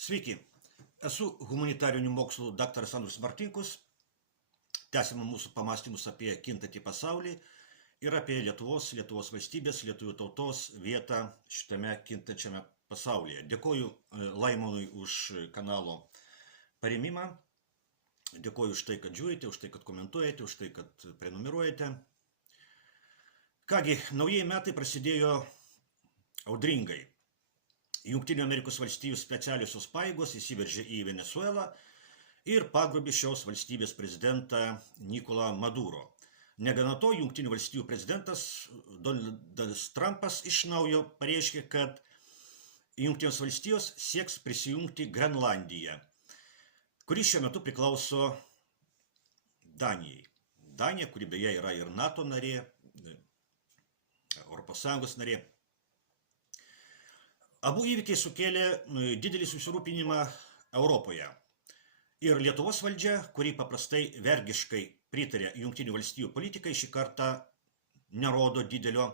Sveiki, esu humanitarinių mokslų daktaras Andrius Martinkus. Tęsime mūsų pamąstymus apie kintantį pasaulį ir apie Lietuvos valstybės, lietuvių tautos vietą šitame kintančiame pasaulyje. Dėkoju Laimonui už kanalo parėmimą. Dėkoju už tai, kad žiūrite, už tai, kad komentuojate, už tai, kad prenumeruojate. Kągi, naujieji metai prasidėjo audringai. Jungtinių Amerikos valstijų specialiosios pajėgos įsiveržė į Venesuelą ir pagrobė šios valstybės prezidentą Nikolą Maduro. Negana to, Jungtinių valstijų prezidentas Donaldas Trumpas iš naujo pareiškė, kad Jungtinės valstijos sieks prisijungti Grenlandiją, kuri šiuo metu priklauso Danijai. Danija, kuri beje yra ir NATO narė, Europos Sąjungos narė. Abu įvykiai sukėlė didelį susirūpinimą Europoje. Ir Lietuvos valdžia, kuri paprastai vergiškai pritarė Jungtinių valstijų politikai, šį kartą nerodo didelio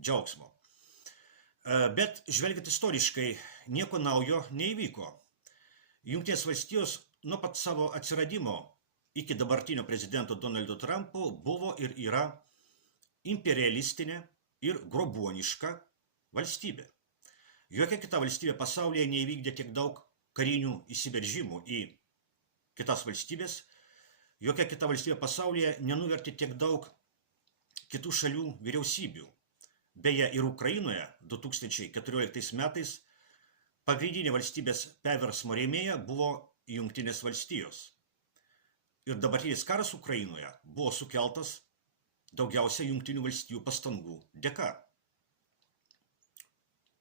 džiaugsmo. Bet žvelgiant istoriškai, nieko naujo neįvyko. Jungtinės valstijos nuo pat savo atsiradimo iki dabartinio prezidento Donaldo Trumpo buvo ir yra imperialistinė ir grobuoniška valstybė. Jokia kita valstybė pasaulyje neįvykdė tiek daug karinių įsiveržimų į kitas valstybės, jokia kita valstybė pasaulyje nenuvertė tiek daug kitų šalių vyriausybių. Beje, ir Ukrainoje 2014 metais pagrindinė valstybės perversmo rėmėja buvo Jungtinės valstijos. Ir dabartinis karas Ukrainoje buvo sukeltas daugiausia Jungtinių valstijų pastangų dėka.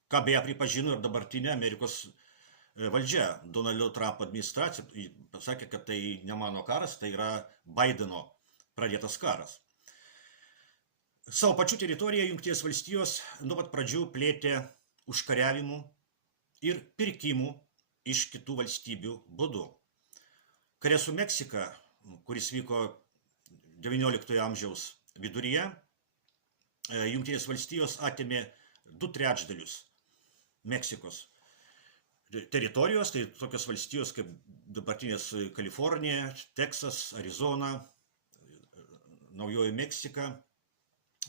Ką beje pripažino ir dabartinė Amerikos valdžia. Donaldo Trumpo administracija pasakė, kad tai ne mano karas, tai yra Baideno pradėtas karas. Savo pačių teritoriją Jungtinės valstijos nuo pat pradžių plėtė užkariavimų ir pirkimų iš kitų valstybių būdu. Kare su Meksika, kuris vyko XIX amžiaus viduryje, Jungtinės valstijos atėmė 2/3 Meksikos teritorijos, tai tokios valstijos kaip dabartinės Kalifornija, Teksas, Arizona, Naujoji Meksika.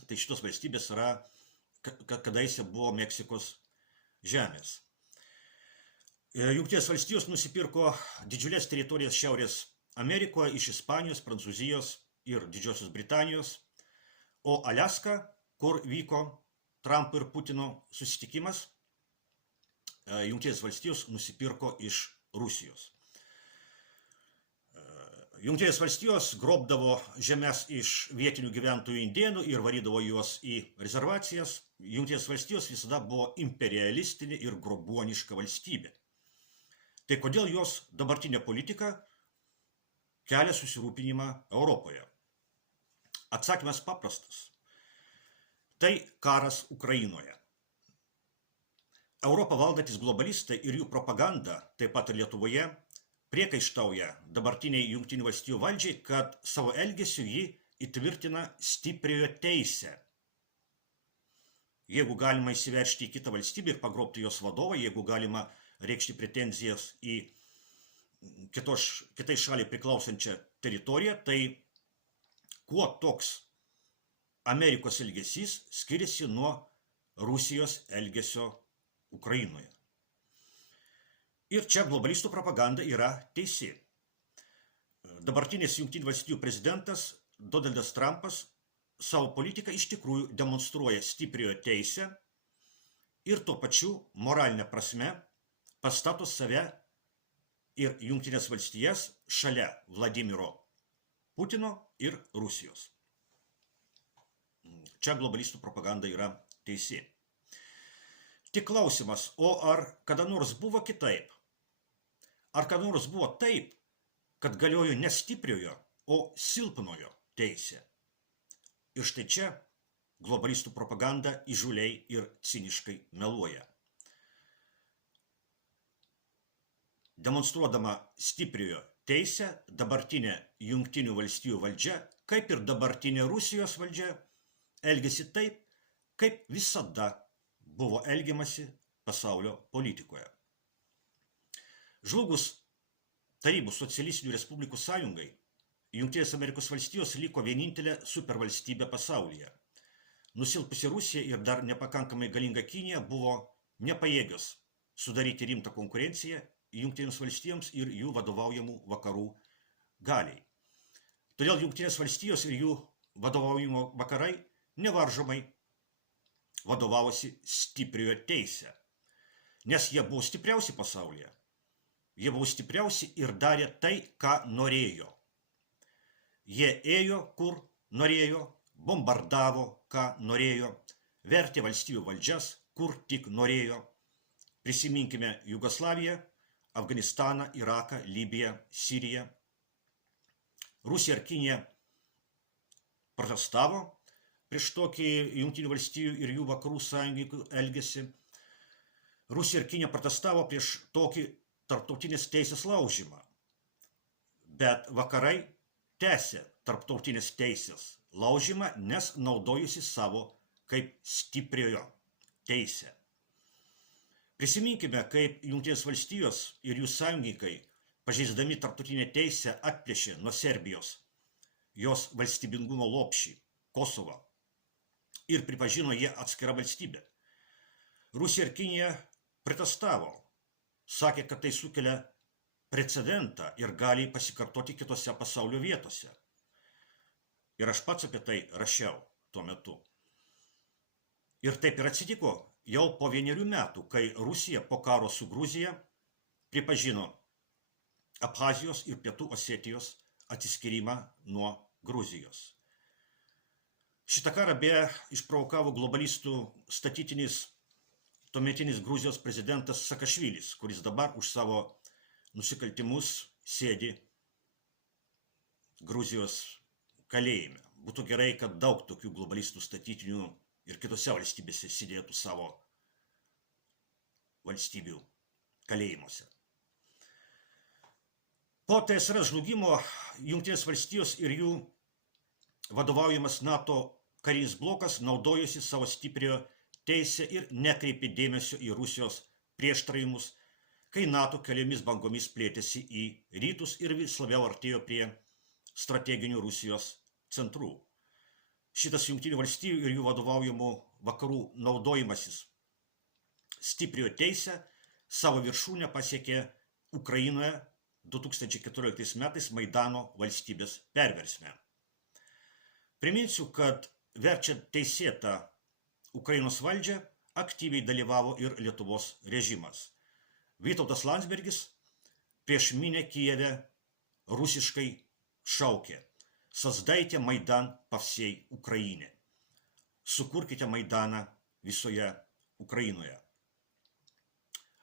Tai šitos valstybės yra, kadaise buvo Meksikos žemės. Jungtinės valstijos nusipirko didžiulės teritorijas Šiaurės Amerikoje iš Ispanijos, Prancūzijos ir Didžiosios Britanijos, o Aliaską, kur vyko Trumpo ir Putino susitikimas, Jungtinės valstijos nusipirko iš Rusijos. Jungtinės valstijos grobdavo žemės iš vietinių gyventojų indėnų ir varydavo juos į rezervacijas. Jungtinės valstijos visada buvo imperialistinė ir grobuoniška valstybė. Tai kodėl jos dabartinė politika kelia susirūpinimą Europoje? Atsakymas paprastas. Tai karas Ukrainoje. Europą valdantis globalistai ir jų propaganda, taip pat ir Lietuvoje, priekaištauja dabartiniai Jungtinių valstijų valdžiai, kad savo elgesiu ji įtvirtina stipriojo teisę. Jeigu galima įsiveržti į kitą valstybę ir pagrobti jos vadovą, jeigu galima reikšti pretenzijas į kitai šaliai priklausančią teritoriją, tai kuo toks Amerikos elgesys skiriasi nuo Rusijos elgesio Ukrainoje. Ir čia globalistų propaganda yra teisi. Dabartinis Jungtinių valstijų prezidentas Donaldas Trumpas savo politiką iš tikrųjų demonstruoja stipriojo teisę ir tuo pačiu moralinę prasme pastato save ir Jungtinės valstijas šalia Vladimiro Putino ir Rusijos. Čia globalistų propaganda yra teisi. Tik klausimas, o ar kada nors buvo kitaip? Ar kada nors buvo taip, kad galiojo ne stipriojo, o silpnojo teisė? Ir štai čia globalistų propaganda įžūliai ir ciniškai meluoja. Demonstruodama stipriojo teisę, dabartinė Jungtinių valstijų valdžia, kaip ir dabartinė Rusijos valdžia, elgiasi taip, kaip visada buvo elgiamasi pasaulio politikoje. Žlugus Tarybų socialistinių respublikų sąjungai, Jungtinės Amerikos valstijos liko vienintelė supervalstybė pasaulyje. Nusilpusi Rusija ir dar nepakankamai galinga Kinija buvo nepajėgios sudaryti rimtą konkurenciją Jungtinėms valstijoms ir jų vadovaujamų vakarų galiai. Todėl Jungtinės valstijos ir jų vadovaujimo vakarai nevaržomai vadovavosi stipriojo teise, nes jie buvo stipriausi pasaulyje. Jie buvo stipriausi ir darė tai, ką norėjo. Jie ėjo, kur norėjo, bombardavo, ką norėjo, vertė valstybių valdžias, kur tik norėjo. Prisiminkime Jugoslaviją, Afganistaną, Iraką, Libiją, Siriją. Rusija ir Kinija protestavo prieš tokį Jungtinių valstijų ir jų vakarų sąjungininkų elgesį. Rusija ir Kinija protestavo prieš tokį tarptautinės teisės laužymą, bet vakarai tęsė tarptautinės teisės laužymą, nes naudojusi savo kaip stipriojo teisę. Prisiminkime, kaip Jungtinės valstijos ir jų sąjungininkai, pažeisdami tarptautinę teisę, atplėšė nuo Serbijos jos valstybingumo lopšį, Kosovą, ir pripažino jie atskirą valstybę. Rusija ir Kinija protestavo, sakė, kad tai sukelia precedentą ir gali pasikartoti kitose pasaulio vietose. Ir aš pats apie tai rašiau tuo metu. Ir taip ir atsitiko jau po 1 metų, kai Rusija po karo su Gruzija pripažino Abchazijos ir Pietų Osetijos atsiskyrimą nuo Gruzijos. Šitą karą beje išprovokavo globalistų statytinis tuometinis Gruzijos prezidentas Sakašvilis, kuris dabar už savo nusikaltimus sėdi Gruzijos kalėjime. Būtų gerai, kad daug tokių globalistų statytinių ir kitose valstybėse sėdėtų savo valstybių kalėjimuose. Po TSRS žlugimo Jungtinės valstijos ir jų vadovaujamas NATO karinis blokas naudojosi savo stipriojo teisę ir nekreipė dėmesio į Rusijos prieštaraujimus, kai NATO keliomis bangomis plėtėsi į rytus ir vis labiau artėjo prie strateginių Rusijos centrų. Šitas Jungtinių valstijų ir jų vadovaujamų vakarų naudojimasis stipriojo teisę savo viršūnę pasiekė Ukrainoje 2014 metais Maidano valstybės perversme. Priminsiu, kad verčiant teisėtą Ukrainos valdžią aktyviai dalyvavo ir Lietuvos režimas. Vytautas Landsbergis prieš minią Kijeve rusiškai šaukė: "Создайте Майдан по всей Украине." Sukurkite Maidaną visoje Ukrainoje.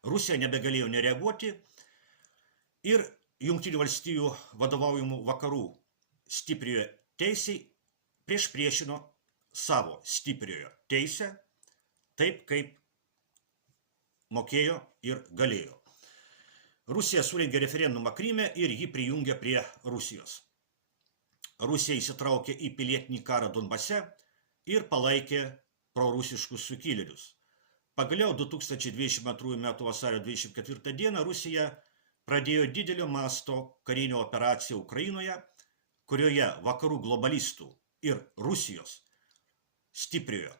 Rusija nebegalėjo nereaguoti ir Jungtinių valstijų vadovaujamų vakarų stipriojo teisei priešpriešino savo stipriojo teisę taip, kaip mokėjo ir galėjo. Rusija surengė referendumą Kryme ir jį prijungė prie Rusijos. Rusija įsitraukė į pilietinį karą Donbase ir palaikė prorusiškus sukilėlius. Pagaliau 2022 m. vasario 24 d. Rusija pradėjo didelio masto karinę operaciją Ukrainoje, kurioje vakarų globalistų ir Rusijos stipriojo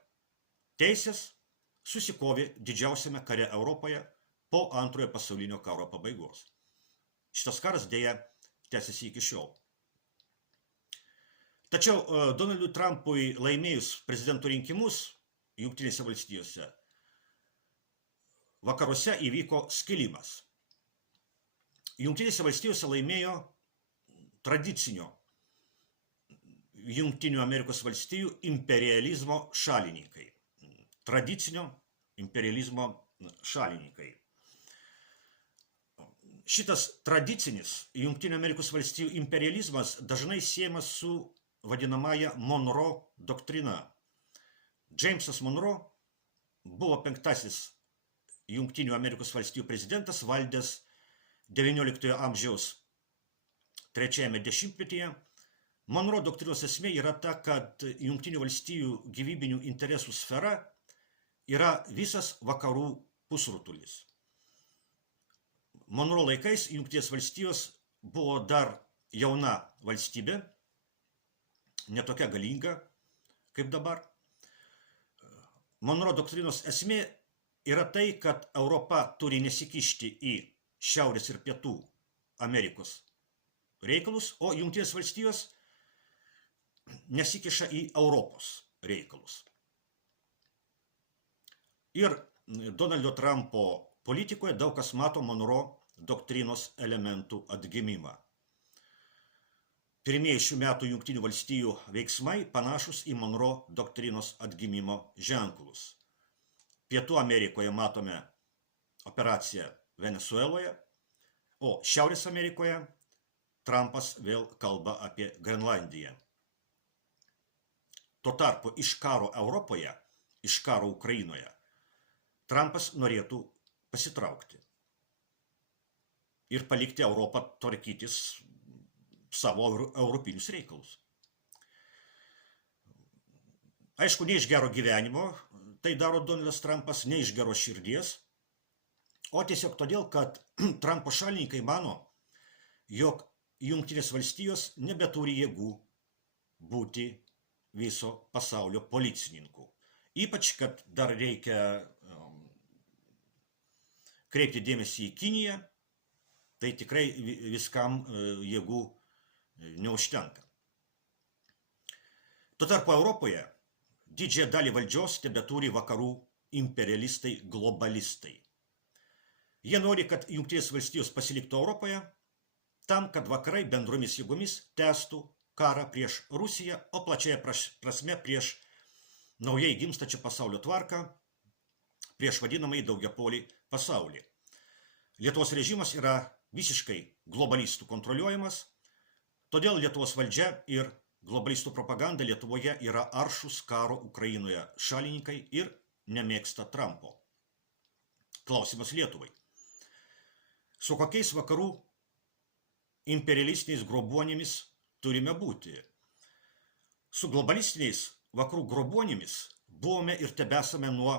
teisės susikovė didžiausiame kare Europoje po Antrojo pasaulinio karo pabaigos. Šitas karas dėja tęsiasi iki šiol. Tačiau Donaldui Trumpui laimėjus prezidento rinkimus Jungtinėse valstijose, vakaruose įvyko skilimas. Jungtinėse valstijose laimėjo tradicinio Jungtinių Amerikos valstijų imperializmo šalininkai. Tradicinio imperializmo šalininkai. Šitas tradicinis Jungtinių Amerikos valstijų imperializmas dažnai siejamas su vadinamąja Monroe doktrina. Jamesas Monroe buvo 5. Jungtinių Amerikos valstijų prezidentas, valdęs XIX amžiaus 3-ame dešimtmetyje. Monroe doktrinos esmė yra ta, kad Jungtinių valstijų gyvybinių interesų sfera yra visas vakarų pusrutulis. Monroe laikais Jungtinės valstijos buvo dar jauna valstybė, netokia galinga kaip dabar. Monroe doktrinos esmė yra tai, kad Europa turi nesikišti į Šiaurės ir Pietų Amerikos reikalus, o Jungtinės valstijos nesikiša į Europos reikalus. Ir Donaldo Trumpo politikoje daug kas mato Monroe doktrinos elementų atgimimą. Pirmieji šių metų Jungtinių valstijų veiksmai panašus į Monroe doktrinos atgimimo ženklus. Pietų Amerikoje matome operaciją Venesueloje, o Šiaurės Amerikoje Trumpas vėl kalba apie Grenlandiją. Tuo tarpu iš karo Europoje, iš karo Ukrainoje, Trumpas norėtų pasitraukti ir palikti Europą tvarkytis savo europinius reikalus. Aišku, ne iš gero gyvenimo, tai daro Donaldas Trumpas, ne iš geros širdies, o tiesiog todėl, kad Trumpo šalininkai mano, jog Jungtinės valstijos nebeturi jėgų būti viso pasaulio policininku. Ypač, kad dar reikia kreipti dėmesį į Kiniją, tai tikrai viskam jėgų neužtenka. Tuo tarpu Europoje didžiąją dalį valdžios tebeturi vakarų imperialistai, globalistai. Jie nori, kad Jungtinės valstijos pasiliktų Europoje, tam, kad vakarai bendromis jėgomis tęstų karą prieš Rusiją, o plačiaja prasme prieš naujai gimstačią pasaulio tvarką, prieš vadinamąjį daugiapolį pasaulį. Lietuvos režimas yra visiškai globalistų kontroliuojamas, todėl Lietuvos valdžia ir globalistų propaganda Lietuvoje yra aršūs karo Ukrainoje šalininkai ir nemėgsta Trumpo. Klausimas Lietuvai. Su kokiais vakarų imperialistiniais grobuonėmis turime būti? Su globalistiniais vakarų grobuonėmis buvome ir tebesame nuo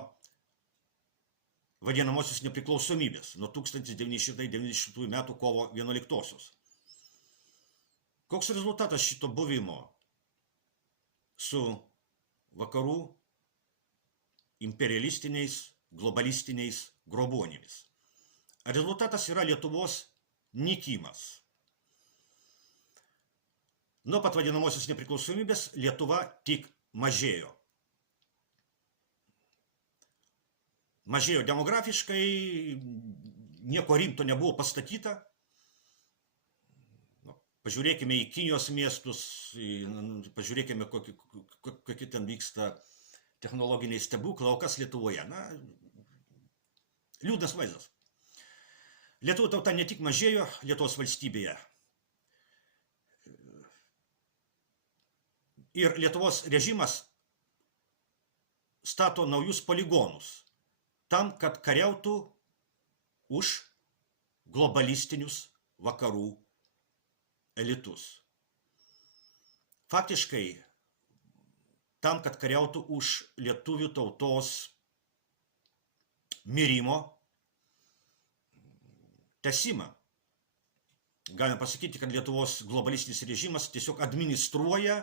vadinamosios nepriklausomybės, nuo 1990 metų kovo 11-osios. Koks rezultatas šito buvimo su vakarų imperialistiniais, globalistiniais grobuonėmis? Rezultatas yra Lietuvos nykimas. Nuo pat vadinamosios nepriklausomybės Lietuva tik mažėjo. Mažėjo demografiškai, nieko rimto nebuvo pastatyta. Pažiūrėkime į Kinijos miestus, pažiūrėkime, kokie ten vyksta technologiniai stebuklai, o kas Lietuvoje. Na, liūdnas vaizdas. Lietuvų tauta ne tik mažėjo Lietuvos valstybėje, ir Lietuvos režimas stato naujus poligonus tam, kad kariautų už globalistinius vakarų elitus. Faktiškai, tam, kad kariautų už lietuvių tautos mirimo tęsimą. Galime pasakyti, kad Lietuvos globalistinis režimas tiesiog administruoja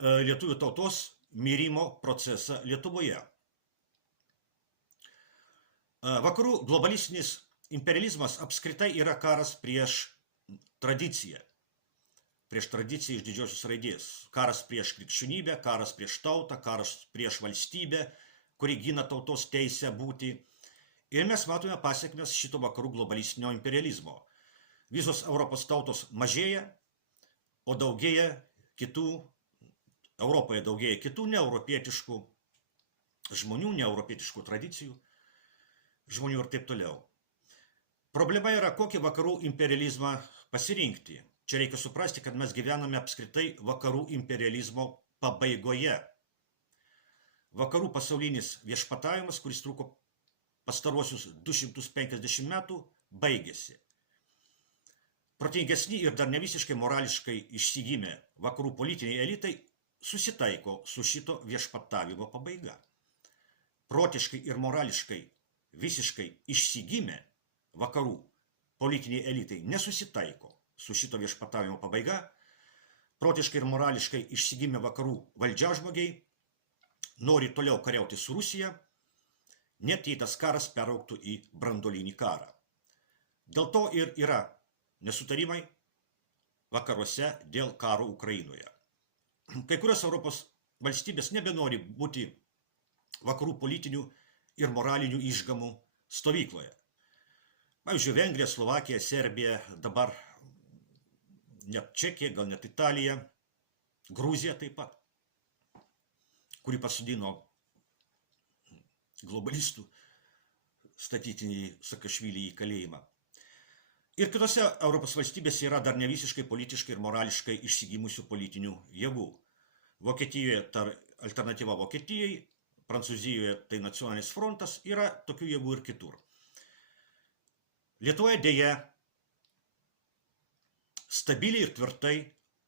lietuvių tautos mirimo procesą Lietuvoje. Vakarų globalistinis imperializmas apskritai yra karas prieš tradiciją. Prieš tradiciją iš didžiosios raidės. Karas prieš krikščionybę, karas prieš tautą, karas prieš valstybę, kuri gina tautos teisę būti. Ir mes matome pasekmes šito vakarų globalistinio imperializmo. Visos Europos tautos mažėja, o daugėja kitų, Europoje daugėja kitų neeuropietiškų žmonių, neeuropietiškų tradicijų, žmonių ir taip toliau. Problema yra, kokį vakarų imperializmą pasirinkti. Čia reikia suprasti, kad mes gyvename apskritai vakarų imperializmo pabaigoje. Vakarų pasaulinis viešpatavimas, kuris truko pastaruosius 250 metų, baigėsi. Protingesni ir dar ne visiškai morališkai išsigimę vakarų politiniai elitai susitaiko su šito viešpatavimo pabaiga. Protiškai ir morališkai visiškai išsigimę vakarų politiniai elitai nesusitaiko su šito viešpatavimo pabaiga, protiškai ir morališkai išsigimę vakarų valdžiažmogiai nori toliau kariauti su Rusija, net jei tas karas peraugtų į branduolinį karą. Dėl to ir yra nesutarimai vakaruose dėl karo Ukrainoje. Kai kurios Europos valstybės nebenori būti vakarų politinių ir moralinių išgamų stovykloje. Pavyzdžiui, Vengrija, Slovakija, Serbija, dabar net Čekija, gal net Italija, Gruzija taip pat, kuri pasodino globalistų statytinį Sakašvilį į kalėjimą. Ir kitose Europos valstybėse yra dar ne visiškai politiškai ir morališkai išsigimusių politinių jėgų. Vokietijoje ta alternatyva Vokietijai, Prancūzijoje tai Nacionalinis frontas, yra tokių jėgų ir kitur. Lietuvoje dėja stabiliai ir tvirtai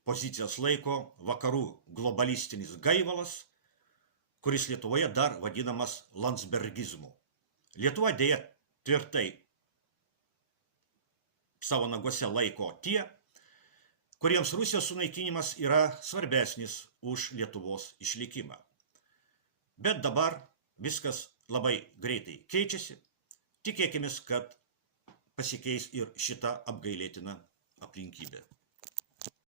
pozicijas laiko vakarų globalistinis gaivalas, kuris Lietuvoje dar vadinamas landsbergizmu. Lietuva dėja tvirtai savo naguose laiko tie, kuriems Rusijos sunaikinimas yra svarbesnis už Lietuvos išlikimą. Bet dabar viskas labai greitai keičiasi. Tikėkimės, kad pasikeis ir šita apgailėtina aplinkybė.